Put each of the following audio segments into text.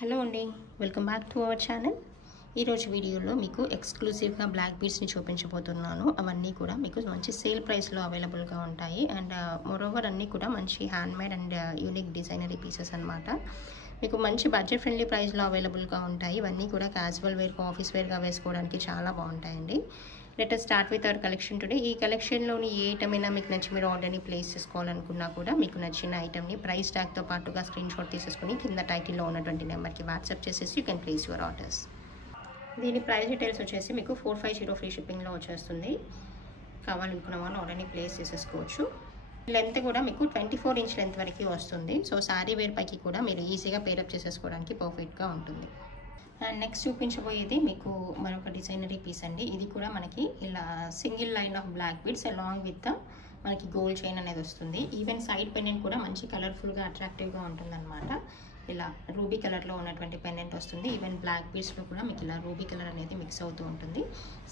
Hello అండి, welcome back to our channel. ఈరోజు వీడియోలో మీకు ఎక్స్క్లూసివ్గా బ్లాక్ బీడ్స్ని చూపించబోతున్నాను. అవన్నీ కూడా మీకు మంచి సేల్ ప్రైస్లో అవైలబుల్గా ఉంటాయి. అండ్ మోరోవర్ అన్నీ కూడా మంచి handmade and unique designery pieces అనమాట. మీకు మంచి బడ్జెట్ ఫ్రెండ్లీ ప్రైస్లో అవైలబుల్గా ఉంటాయి. ఇవన్నీ కూడా క్యాజువల్ వేర్గా, ఆఫీస్ వేర్గా వేసుకోవడానికి చాలా బాగుంటాయండి. Let us start with our collection today. ఈ కలెక్షన్లోని ఏ ఐటమ్ అయినా మీకు నచ్చి మీరు ఆర్డర్ని ప్లేస్ చేసుకోవాలనుకున్నా కూడా మీకు నచ్చిన ఐటమ్ని ప్రైస్ ట్యాగ్తో పాటుగా స్క్రీన్ షాట్ తీసేసుకుని కింద టైటిల్లో ఉన్నటువంటి నెంబర్కి వాట్సాప్ చేసేసి you can place your orders. దీని ప్రైస్ డీటెయిల్స్ వచ్చేసి మీకు 450 ఫ్రీ షిప్పింగ్లో వచ్చేస్తుంది. కావాలనుకున్న వాళ్ళు ఆర్డర్ని ప్లేస్ చేసేసుకోవచ్చు. లెంత్ కూడా మీకు 24 ఇంచ్ లెంత్ వరకు వస్తుంది. సో శారీ వేర్ పైకి కూడా మీరు ఈజీగా పేరప్ చేసేసుకోవడానికి పర్ఫెక్ట్గా ఉంటుంది. అండ్ నెక్స్ట్ చూపించబోయేది మీకు మరొక డిజైనరీ పీస్ అండి. ఇది కూడా మనకి ఇలా single line of black beads along with మనకి గోల్డ్ చైన్ అనేది వస్తుంది. ఈవెన్ సైడ్ పెండెంట్ కూడా మంచి కలర్ఫుల్గా అట్రాక్టివ్గా ఉంటుందన్నమాట. ఇలా రూబీ కలర్లో ఉన్నటువంటి పెండెంట్ వస్తుంది. ఈవెన్ బ్లాక్ బీడ్స్లో కూడా మీకు ఇలా రూబీ కలర్ అనేది మిక్స్ అవుతూ ఉంటుంది.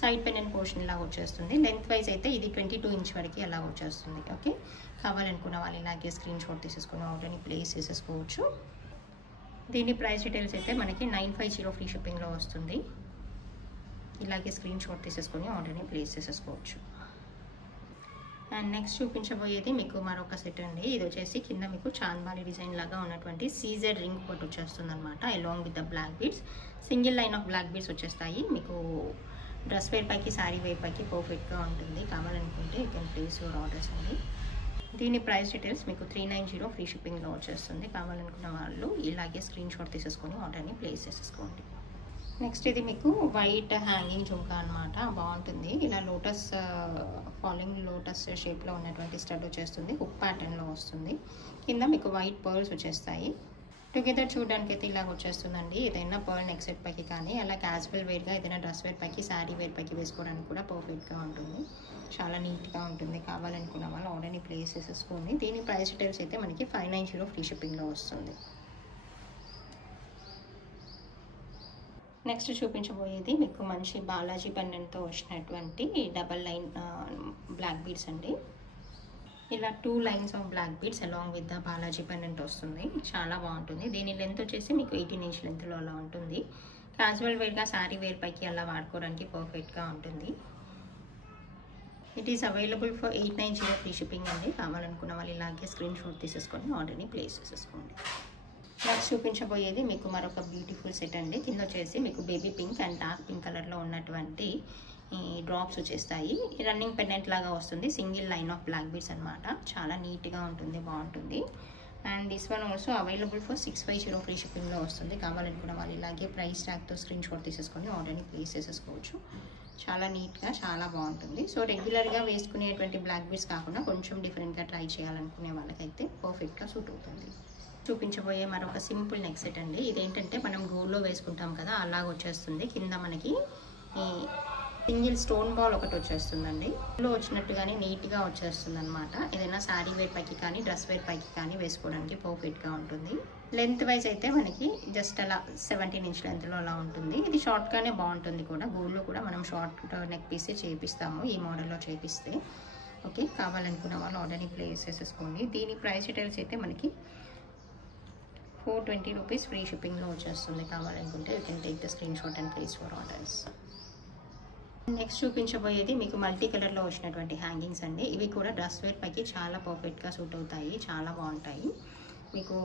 సైడ్ పెండెంట్ పోర్షన్ ఇలా వచ్చేస్తుంది. లెంత్ వైజ్ అయితే ఇది 22 ఇంచ్ వరకు అలా వచ్చేస్తుంది. ఓకే, కావాలనుకున్న వాళ్ళు ఇలాగే స్క్రీన్ షాట్ తీసేసుకుని ఆర్డర్ని ప్లేస్ చేసేసుకోవచ్చు. దీని ప్రైస్ డీటెయిల్స్ అయితే మనకి 950 ఫ్రీ షిప్పింగ్లో వస్తుంది. ఇలాగే స్క్రీన్ షాట్ తీసేసుకొని ఆర్డర్ని ప్లేస్ చేసేసుకోవచ్చు. అండ్ నెక్స్ట్ చూపించబోయేది మీకు మరొక సెట్ అండి. ఇది వచ్చేసి కింద మీకు చాంద్బాలి డిజైన్ లాగా ఉన్నటువంటి సీజెడ్ రింగ్ ఒకటి వచ్చేస్తుంది అనమాట. Along with the black beads. Single line of black beads వచ్చేస్తాయి. మీకు డ్రెస్ వేర్ పైకి, శారీ వేర్ పైకి పర్ఫెక్ట్గా ఉంటుంది. కావాలనుకుంటే you can place your orders అండి. దీని ప్రైస్ డీటెయిల్స్ మీకు 390 ఫ్రీ షిప్పింగ్లో వచ్చేస్తుంది. కావాలనుకున్న వాళ్ళు ఇలాగే స్క్రీన్ షాట్ తీసేసుకొని ఆర్డర్ని ప్లేస్ చేసేసుకోండి. నెక్స్ట్ ఇది మీకు వైట్ హ్యాంగింగ్ జుంకా అనమాట. బాగుంటుంది. ఇలా లోటస్ ఫాలింగ్ లోటస్ షేప్లో ఉన్నటువంటి స్టడ్ వచ్చేస్తుంది. హుక్ ప్యాటర్న్లో వస్తుంది. కింద మీకు వైట్ పర్ల్స్ వచ్చేస్తాయి. టుగెదర్ చూడడానికి అయితే ఇలాగ వచ్చేస్తుందండి. ఏదైనా పర్ల్ నెక్ సెట్ పైకి కానీ అలా క్యాజువల్ వేర్గా ఏదైనా డ్రెస్ వేర్ పైకి, శారీ వేర్ పైకి వేసుకోవడానికి కూడా పర్ఫెక్ట్గా ఉంటుంది. చాలా నీట్గా ఉంటుంది. కావాలనుకున్న వాళ్ళు ఆర్డర్ని ప్లేస్ చేసేసుకోండి. దీని ప్రైస్ డీటెయిల్స్ అయితే మనకి 590 ఫ్రీ షిప్పింగ్లో వస్తుంది. నెక్స్ట్ చూపించబోయేది మీకు మంచి బాలాజీ పెండెంట్తో వచ్చినటువంటి డబల్ లైన్ బ్లాక్ బీడ్స్ అండి. ఇలా 2 lines of black beads along with the Balaji pendant వస్తుంది. చాలా బాగుంటుంది. దీని లెంత్ వచ్చేసి మీకు 18 ఇంచ్ లెంత్లో అలా ఉంటుంది. క్యాజువల్ వేర్గా, శారీ వేర్ పైకి అలా వాడుకోవడానికి పర్ఫెక్ట్గా ఉంటుంది. It is available for 890 free shipping అండి. కావాలనుకున్న వాళ్ళు ఇలాగే స్క్రీన్ షాట్ తీసేసుకొని ఆర్డర్ని ప్లేస్ చేసేసుకోండి. నెక్స్ట్ చూపించబోయేది మీకు మరొక బ్యూటిఫుల్ సెట్ అండి. కింద వచ్చేసి మీకు baby pink and dark pink కలర్లో ఉన్నటువంటి ఈ డ్రాప్స్ వచ్చేస్తాయి. రన్నింగ్ పెండెంట్ లాగా వస్తుంది. Single line of black beads అనమాట. చాలా నీట్గా ఉంటుంది, బాగుంటుంది. And this one also available for 650 free షిప్పింగ్లో వస్తుంది. కావాలనుకున్న వాళ్ళు ఇలాగే ప్రైస్ ట్యాగ్తో స్క్రీన్ షాట్ తీసేసుకొని ఆర్డర్ని ప్లేస్ చేసేసుకోవచ్చు. చాలా నీట్గా, చాలా బాగుంటుంది. సో రెగ్యులర్గా వేసుకునేటువంటి బ్లాక్ బీడ్స్ కాకుండా కొంచెం డిఫరెంట్గా ట్రై చేయాలనుకునే వాళ్ళకైతే పర్ఫెక్ట్గా సూట్ అవుతుంది. చూపించబోయే మరొక సింపుల్ నెక్ సెట్ అండి. ఇదేంటంటే మనం గోల్డ్లో వేసుకుంటాం కదా, అలాగ వచ్చేస్తుంది. కింద మనకి ఈ సింగిల్ స్టోన్ బాల్ ఒకటి వచ్చేస్తుందండి. ఇందులో వచ్చినట్టుగానే నీట్గా వచ్చేస్తుంది అనమాట. ఏదైనా శారీ వేర్ పైకి కానీ, డ్రెస్ వేర్ పైకి కానీ వేసుకోవడానికి పర్ఫెక్ట్గా ఉంటుంది. లెంత్ వైజ్ అయితే మనకి జస్ట్ అలా 17 ఇంచ్ లెంత్లో అలా ఉంటుంది. ఇది షార్ట్గానే బాగుంటుంది కూడా. గోల్డ్లో కూడా మనం షార్ట్ నెక్ పీసే చేపిస్తాము ఈ మోడల్లో చేపిస్తే. ఓకే, కావాలనుకున్న వాళ్ళు ఆర్డర్ని ప్లేస్ చేసేసుకోండి. దీని ప్రైస్ డీటెయిల్స్ అయితే మనకి 420 రూపీస్ ఫ్రీ షిప్పింగ్లో వచ్చేస్తుంది. కావాలనుకుంటే you can take the screen shot and place for orders. Next చూపించబోయేది మీకు మల్టీ కలర్లో వచ్చినటువంటి హ్యాంగింగ్స్ అండి. ఇవి కూడా డ్రెస్ వేర్ పైకి చాలా పర్ఫెక్ట్గా సూట్ అవుతాయి. చాలా బాగుంటాయి. మీకు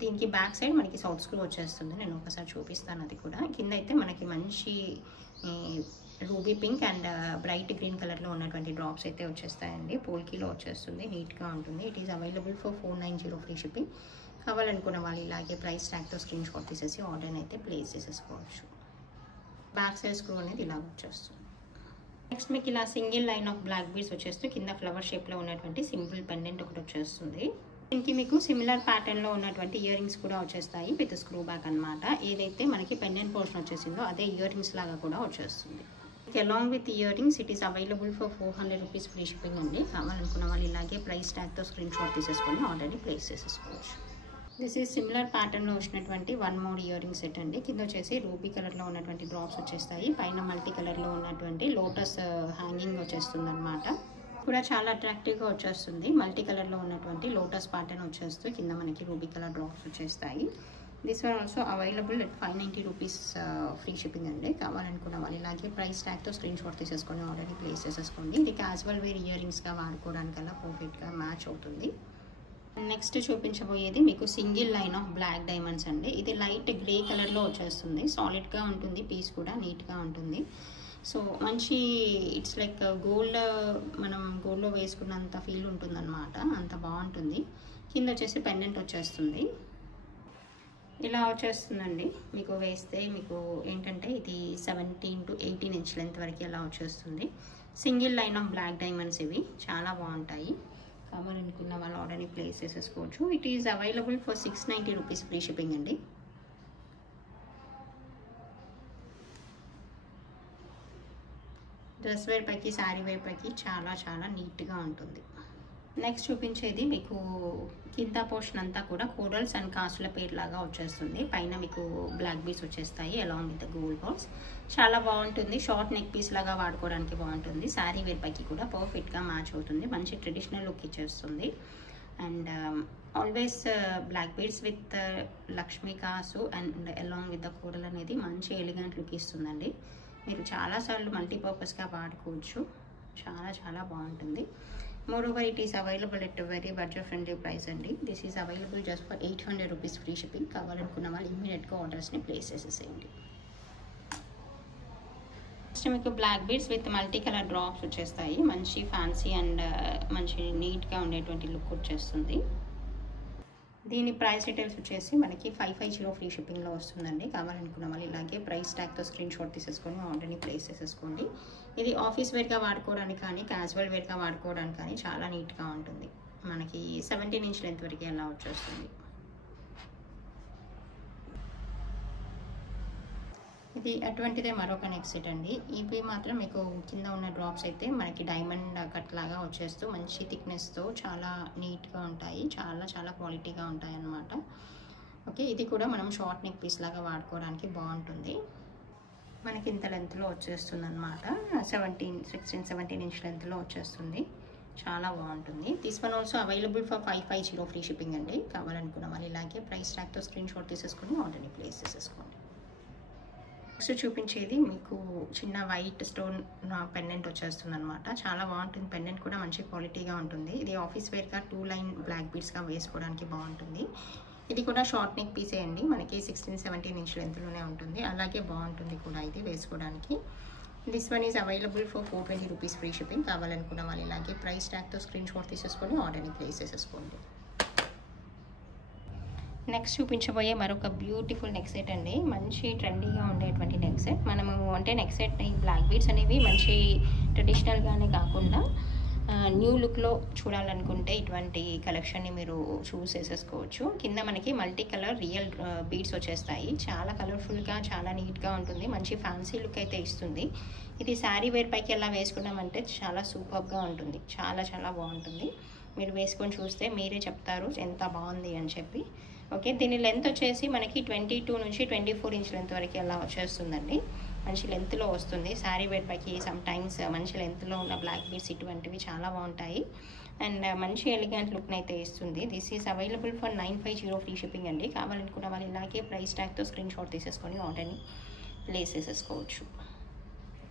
దీనికి బ్యాక్ సైడ్ మనకి సౌత్ స్క్రూ వచ్చేస్తుంది. నేను ఒకసారి చూపిస్తాను అది కూడా. కింద అయితే మనకి మంచి ruby pink and bright green కలర్లో ఉన్నటువంటి డ్రాప్స్ అయితే వచ్చేస్తాయండి. పోల్కీలో వచ్చేస్తుంది. నీట్గా ఉంటుంది. It is available for 490 free shipping. కావాలనుకున్న వాళ్ళు ఇలాగే ప్రైస్ ట్యాగ్తో స్క్రీన్ షాట్ తీసేసి ఆర్డర్ని అయితే ప్లేస్ చేసేసుకోవచ్చు. బ్యాక్ సైడ్ స్క్రూ అనేది ఇలా వచ్చేస్తుంది. నెక్స్ట్ మీకు ఇలా single line of black beads వచ్చేస్తూ కింద ఫ్లవర్ షేప్లో ఉన్నటువంటి సింపుల్ పెండెంట్ ఒకటి వచ్చేస్తుంది. దీనికి మీకు సిమిలర్ ప్యాటర్న్లో ఉన్నటువంటి ఇయర్ రింగ్స్ కూడా వచ్చేస్తాయి విత్ స్క్రూ బ్యాక్ అనమాట. ఏదైతే మనకి పెండెంట్ పోర్షన్ వచ్చేసిందో అదే ఇయర్ రింగ్స్ లాగా కూడా వచ్చేస్తుంది. Along with ear rings it is available for 400 rupees free shipping అండి. కావాలనుకున్న వాళ్ళు ఇలాగే ప్రైస్ ట్యాగ్తో స్క్రీన్ షాట్ తీసేసుకొని ఆర్డర్ని ప్లేస్ చేసేసుకోవచ్చు. దిస్ ఈజ్ సిమిలర్ ప్యాటర్న్లో వచ్చినటువంటి 1 మోర్ ఇయర్ రింగ్ సెట్ అండి. కింద వచ్చేసి రూబీ కలర్లో ఉన్నటువంటి డ్రాప్స్ వచ్చేస్తాయి. పైన మల్టీ కలర్లో ఉన్నటువంటి లోటస్ హ్యాంగింగ్ వచ్చేస్తుంది అనమాట. కూడా చాలా అట్రాక్టివ్గా వచ్చేస్తుంది. మల్టీ కలర్లో ఉన్నటువంటి లోటస్ ప్యాటర్న్ వచ్చేస్తూ కింద మనకి రూబీ కలర్ డ్రాప్స్ వచ్చేస్తాయి. This one also available at 590 rupees free shipping అండి. కావాలనుకున్న వాళ్ళు ఇలాగే ప్రైస్ ట్యాగ్తో స్క్రీన్ షాట్ తీసేసుకొని ఆల్రెడీ ప్లేస్ చేసేసుకోండి. ఇది క్యాజువల్ వేర్ ఇయర్ రింగ్స్గా వాడుకోవడానికల్లా పర్ఫెక్ట్గా మ్యాచ్ అవుతుంది. నెక్స్ట్ చూపించబోయేది మీకు single line of black diamonds అండి. ఇది లైట్ గ్రే కలర్లో వచ్చేస్తుంది. సాలిడ్గా ఉంటుంది, పీస్ కూడా నీట్గా ఉంటుంది. సో మంచి ఇట్స్ లైక్ గోల్డ్, మనం గోల్డ్లో వేసుకున్నంత ఫీల్ ఉంటుందన్నమాట, అంత బాగుంటుంది. కింద వచ్చేసి పెండెంట్ వచ్చేస్తుంది, ఇలా వచ్చేస్తుందండి. మీకు వేస్తే మీకు ఏంటంటే ఇది 17 to 18 ఇంచ్ లెంత్ వరకు ఇలా వచ్చేస్తుంది. Single line of black diamonds ఇవి చాలా బాగుంటాయి. కావాలనుకున్న వాళ్ళు ఆర్డర్ని ప్లేస్ చేసేసుకోవచ్చు. It is available for 690 rupees free shipping అండి. డ్రెస్ వేర్ పైకి, శారీ వేర్ పైకి చాలా చాలా నీట్గా ఉంటుంది. నెక్స్ట్ చూపించేది మీకు కింద పోర్షన్ అంతా కూడా కోరల్స్ అండ్ కాసుల పేరు లాగా వచ్చేస్తుంది. పైన మీకు బ్లాక్ బీడ్స్ వచ్చేస్తాయి అలాంగ్ విత్ గోల్డ్ బాల్స్. చాలా బాగుంటుంది. షార్ట్ నెక్ పీస్ లాగా వాడుకోవడానికి బాగుంటుంది. శారీ వేర్ పైకి కూడా పర్ఫెక్ట్గా మ్యాచ్ అవుతుంది. మంచి ట్రెడిషనల్ లుక్ ఇచ్చేస్తుంది. And always black beads with Lakshmi kasu and along with the coral అనేది మంచి ఎలిగెంట్ లుక్ ఇస్తుందండి. మీరు చాలాసార్లు మల్టీపర్పస్గా వాడుకోవచ్చు. చాలా చాలా బాగుంటుంది. Moreover it is available at very budget friendly price అండి. This is available just for 800 rupees free shipping. కావాలనుకున్న వాళ్ళు ఇమ్మీడియట్గా ఆర్డర్స్ని ప్లేస్ చేసేసేయండి. నెక్స్ట్ మీకు black beads with multi colour drops వచ్చేస్తాయి. మంచి ఫ్యాన్సీ అండ్ మంచి నీట్గా ఉండేటువంటి లుక్ వచ్చేస్తుంది. దీని ప్రైస్ డీటెయిల్స్ వచ్చేసి మనకి 550 ఫ్రీ షిప్పింగ్లో వస్తుందండి. కావాలనుకున్న వాళ్ళు ఇలాగే ప్రైస్ ట్యాగ్తో స్క్రీన్ షాట్ తీసేసుకొని ఆర్డర్ని ప్లేస్ చేసేసుకోండి. ఇది ఆఫీస్ వేర్గా వాడుకోవడానికి కానీ క్యాజువల్ వేర్గా వాడుకోవడానికి కానీ చాలా నీట్గా ఉంటుంది. మనకి 17 ఇంచ్ లెంత్ వరకు అలా వచ్చేస్తుంది. ఇది అటువంటిదే మరొక నెక్ సెట్ అండి. ఇవి మాత్రం మీకు కింద ఉన్న డ్రాప్స్ అయితే మనకి డైమండ్ కట్ లాగా వచ్చేస్తూ మంచి థిక్నెస్తో చాలా నీట్గా ఉంటాయి. చాలా చాలా క్వాలిటీగా ఉంటాయి అన్నమాట. ఓకే, ఇది కూడా మనం షార్ట్ నెక్ పీస్ లాగా వాడుకోవడానికి బాగుంటుంది. మనకి ఇంత లెంత్లో వచ్చేస్తుంది అనమాట. 16-17 ఇంచ్ లెంత్లో వచ్చేస్తుంది. చాలా బాగుంటుంది. This one also available for 550 free shipping అండి. కావాలనుకున్న వాళ్ళు ఇలాగే ప్రైస్ ట్యాగ్తో స్క్రీన్ షాట్ తీసేసుకొని ఆర్డర్ని ప్లేస్ చేసేసుకోండి. నెక్స్ట్ చూపించేది మీకు చిన్న వైట్ స్టోన్ పెండెంట్ వచ్చేస్తుంది అనమాట. చాలా బాగుంటుంది. పెండెంట్ కూడా మంచి క్వాలిటీగా ఉంటుంది. ఇది ఆఫీస్ వేర్గా 2 లైన్ బ్లాక్ బీడ్స్గా వేసుకోవడానికి బాగుంటుంది. ఇది కూడా షార్ట్ నెక్ పీసే అండి. మనకి 16-17 ఇంచ్ లెంత్లోనే ఉంటుంది. అలాగే బాగుంటుంది కూడా ఇది వేసుకోవడానికి. This one is available for 420 rupees free shipping. కావాలనుకున్న వాళ్ళు ఇలాగే ప్రైస్ ట్యాగ్తో స్క్రీన్ షాట్ తీసేసుకొని ఆర్డర్ని ప్లేస్ చేసేసుకోండి. నెక్స్ట్ చూపించబోయే మరొక బ్యూటిఫుల్ నెక్ సెట్ అండి. మంచి ట్రెండీగా ఉండేటువంటి నెక్ సెట్. మనము అంటే నెక్ సెట్ ఈ బ్లాక్ బీడ్స్ అనేవి మంచి ట్రెడిషనల్గానే కాకుండా న్యూ లుక్లో చూడాలనుకుంటే ఇటువంటి కలెక్షన్ని మీరు చూస్ చేసేసుకోవచ్చు. కింద మనకి మల్టీ కలర్ రియల్ బీడ్స్ వచ్చేస్తాయి. చాలా కలర్ఫుల్గా చాలా నీట్గా ఉంటుంది. మంచి ఫ్యాన్సీ లుక్ అయితే ఇస్తుంది. ఇది శారీ వేర్ పైకి ఎలా వేసుకున్నామంటే చాలా సూపర్గా ఉంటుంది. చాలా చాలా బాగుంటుంది. మీరు వేసుకొని చూస్తే మీరే చెప్తారు ఎంత బాగుంది అని చెప్పి. ఓకే, దీని లెంత్ వచ్చేసి మనకి 22 నుంచి 24 ఇంచ్ లెంత్ వరకు అలా వచ్చేస్తుందండి. మంచి లెంత్లో వస్తుంది. శారీ వేర్ పైకి సమ్ టైమ్స్ మంచి లెంత్లో ఉన్న బ్లాక్ బీడ్స్ ఇటువంటివి చాలా బాగుంటాయి. అండ్ మంచి ఎలిగెంట్ లుక్ని అయితే ఇస్తుంది. This is available for 950 free shipping అండి. కావాలనుకున్న వాళ్ళు ఇలాగే ప్రైస్ ట్యాగ్తో స్క్రీన్ షాట్ తీసేసుకొని ఆర్డర్ని ప్లేస్ చేసేసుకోవచ్చు.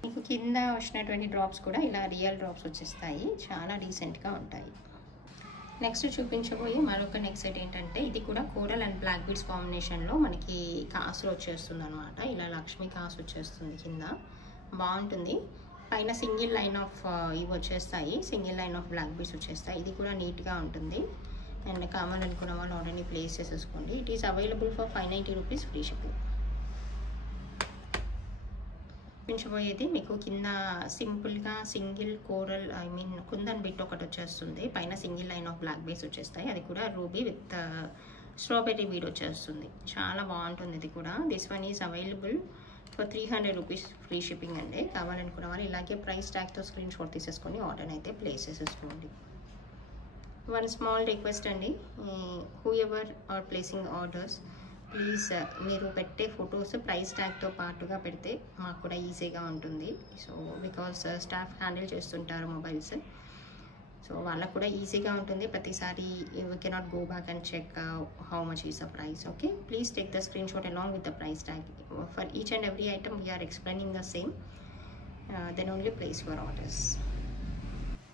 మీకు కింద వచ్చినటువంటి డ్రాప్స్ కూడా ఇలా రియల్ డ్రాప్స్ వచ్చేస్తాయి. చాలా డీసెంట్గా ఉంటాయి. నెక్స్ట్ చూపించబోయే మరొక నెక్ సెట్ ఏంటంటే ఇది కూడా కోరల్ అండ్ బ్లాక్ బీడ్స్ కాంబినేషన్లో మనకి కాసులు వచ్చేస్తుంది అనమాట. ఇలా లక్ష్మీ కాసు వచ్చేస్తుంది. కింద బాగుంటుంది. పైన సింగిల్ లైన్ ఆఫ్ ఇవి వచ్చేస్తాయి. Single line of black beads వచ్చేస్తాయి. ఇది కూడా నీట్గా ఉంటుంది. అండ్ కావాలనుకున్న వాళ్ళు ఆర్డర్ని ప్లేస్ చేసేసుకోండి. It is available for 590 rupees free shipping. చూపించబోయేది మీకు కింద సింపుల్గా సింగిల్ కోరల్ కుందన్ బిట్ ఒకటి వచ్చేస్తుంది. పైన single line of black beads వచ్చేస్తాయి. అది కూడా రూబీ విత్ స్ట్రాబెర్రీ బీడ్ వచ్చేస్తుంది. చాలా బాగుంటుంది ఇది కూడా. This one is available for 300 rupees free shipping అండి. కావాలనుకున్న వాళ్ళు ఇలాగే ప్రైస్ ట్యాగ్తో స్క్రీన్ షాట్ తీసేసుకొని ఆర్డర్ అయితే ప్లేస్ చేసేసుకోండి. వన్ స్మాల్ రిక్వెస్ట్ అండి, whoever are placing orders please మీరు పెట్టే ఫొటోస్ ప్రైస్ ట్యాగ్తో పాటుగా పెడితే మాకు కూడా ఈజీగా ఉంటుంది. సో బికాస్ స్టాఫ్ హ్యాండిల్ చేస్తుంటారు మొబైల్స్. సో వాళ్ళకు కూడా ఈజీగా ఉంటుంది. ప్రతిసారి we cannot go back and check how much is the price. Okay, please take the screen shot along with the price tag. For each and every item we're explaining the same, then only place your orders.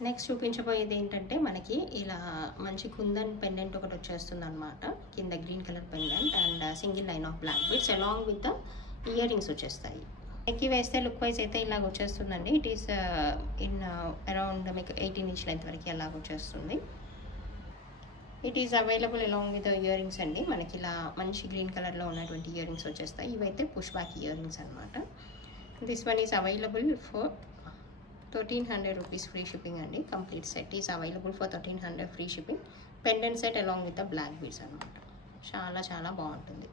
Next చూపించబోయేది ఏంటంటే మనకి ఇలా మంచి kundan pendant ఒకటి వచ్చేస్తుంది అనమాట. కింద green colour pendant and single line of black beads along with the ear rings వచ్చేస్తాయి. నెక్కి వేస్తే లుక్ వైజ్ అయితే ఇలాగ వచ్చేస్తుందండి. ఇట్ ఈస్ ఇన్ అరౌండ్ మీకు 18 ఇంచ్ లెంత్ వరకు అలాగ వచ్చేస్తుంది. It is available along with ear rings అండి. మనకి ఇలా మంచి గ్రీన్ కలర్లో ఉన్నటువంటి ఇయర్ రింగ్స్ వచ్చేస్తాయి. ఇవైతే పుష్ బ్యాక్ ఇయర్ రింగ్స్ అనమాట. This one is available for 1300 rupees free shipping అండి. Complete set is available for 1300 free shipping. Pendant set along with the black beads అనమాట. చాలా చాలా బాగుంటుంది.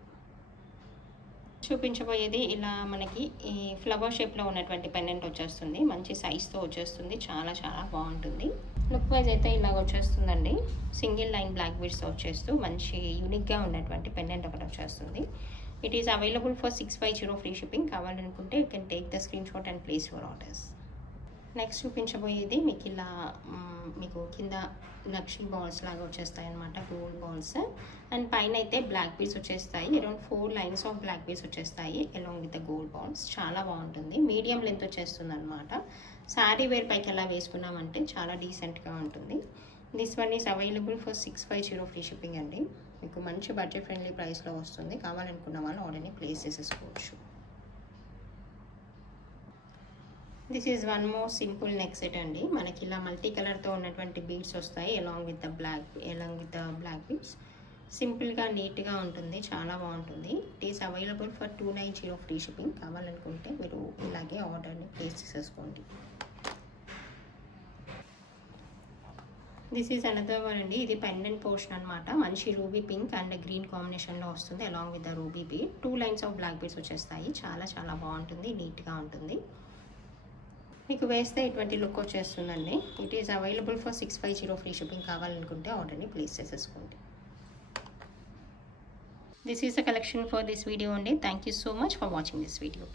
చూపించబోయేది ఇలా మనకి ఈ ఫ్లవర్ షేప్లో ఉన్నటువంటి పెండెంట్ వచ్చేస్తుంది. మంచి సైజ్తో వచ్చేస్తుంది. చాలా చాలా బాగుంటుంది. లుక్ వైజ్ అయితే ఇలాగ వచ్చేస్తుందండి. సింగిల్ లైన్ బ్లాక్ బీడ్స్తో వచ్చేస్తూ మంచి యూనిక్గా ఉన్నటువంటి పెండెంట్ ఒకటి వచ్చేస్తుంది. It is available for 650 free shipping. కావాలనుకుంటే you can take the screen shot and place your orders. Next చూపించబోయేది మీకు ఇలా మీకు కింద నక్షి బాల్స్ లాగా వచ్చేస్తాయి అనమాట, గోల్డ్ బాల్స్. అండ్ పైన అయితే బ్లాక్ బీడ్స్ వచ్చేస్తాయి. Around 4 lines of black beads వచ్చేస్తాయి along with the gold balls. చాలా బాగుంటుంది. మీడియం లెంత్ వచ్చేస్తుంది అనమాట. శారీ వేర్ పైకి ఎలా వేసుకున్నామంటే చాలా డీసెంట్గా ఉంటుంది. This one is available for 650 free shipping అండి. మీకు మంచి బడ్జెట్ ఫ్రెండ్లీ ప్రైస్లో వస్తుంది. కావాలనుకున్న వాళ్ళు ఆర్డర్ని ప్లేస్ చేసేసుకోవచ్చు. This is one more simple neck set అండి. మనకి ఇలా మల్టీ కలర్తో ఉన్నటువంటి బీడ్స్ వస్తాయి along with the black beads. సింపుల్గా నీట్గా ఉంటుంది. చాలా బాగుంటుంది. It is available for 290 free shipping. కావాలనుకుంటే మీరు ఇలాగే ఆర్డర్ని ప్లేస్ చేసేసుకోండి. దిస్ ఈజ్ అనదర్ వన్ అండి. ఇది పెండెంట్ పోర్షన్ అనమాట. మంచి రూబీ పింక్ అండ్ గ్రీన్ కాంబినేషన్లో వస్తుంది along with the ruby bead. 2 lines of black beads వచ్చేస్తాయి. చాలా చాలా బాగుంటుంది. నీట్గా ఉంటుంది. మీకు వేస్తే ఇటువంటి లుక్ వచ్చేస్తుందండి. It is available for 650 free shipping. కావాలనుకుంటే ఆర్డర్ని ప్లేస్ చేసేసుకోండి. This is the collection for this video అండి. Thank you so much for watching this video.